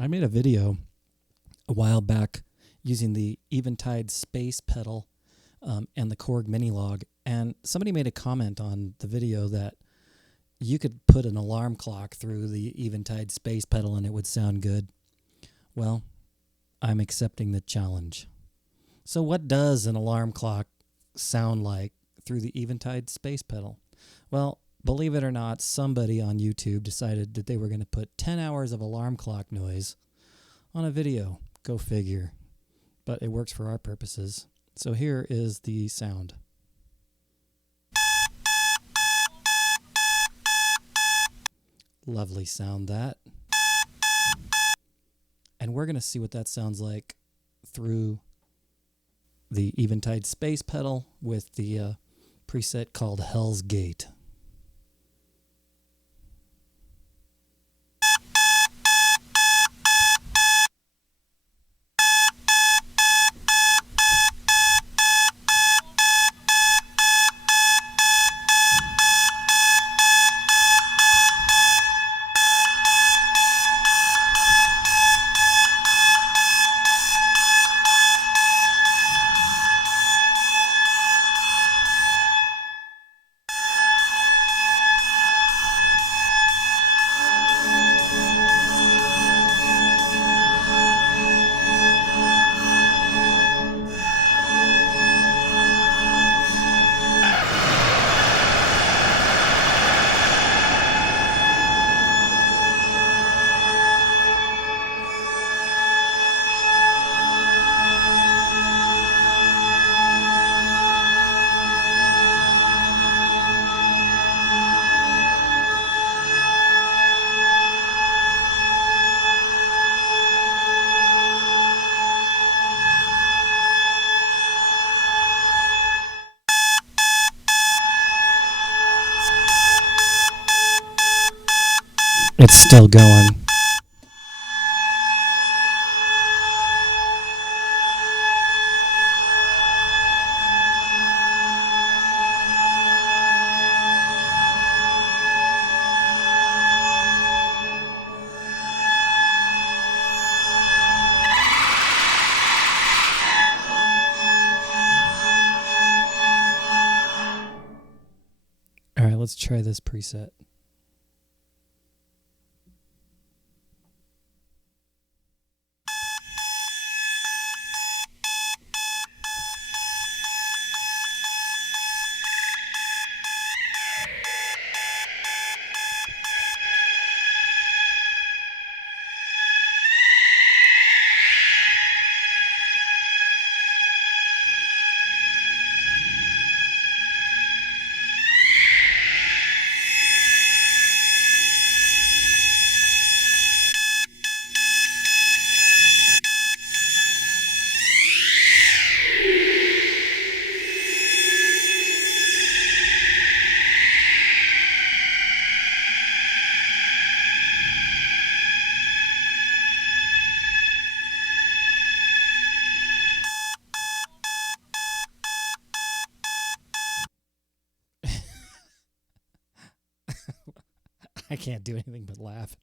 I made a video a while back using the Eventide Space Pedal and the Korg Mini Log, and somebody made a comment on the video that you could put an alarm clock through the Eventide Space Pedal and it would sound good. Well, I'm accepting the challenge. So what does an alarm clock sound like through the Eventide Space Pedal? Well, believe it or not, somebody on YouTube decided that they were going to put 10 hours of alarm clock noise on a video. Go figure. But it works for our purposes. So here is the sound. Lovely sound, that. And we're going to see what that sounds like through the Eventide Space Pedal with the preset called Hell's Gate. It's still going. All right, let's try this preset. I can't do anything but laugh.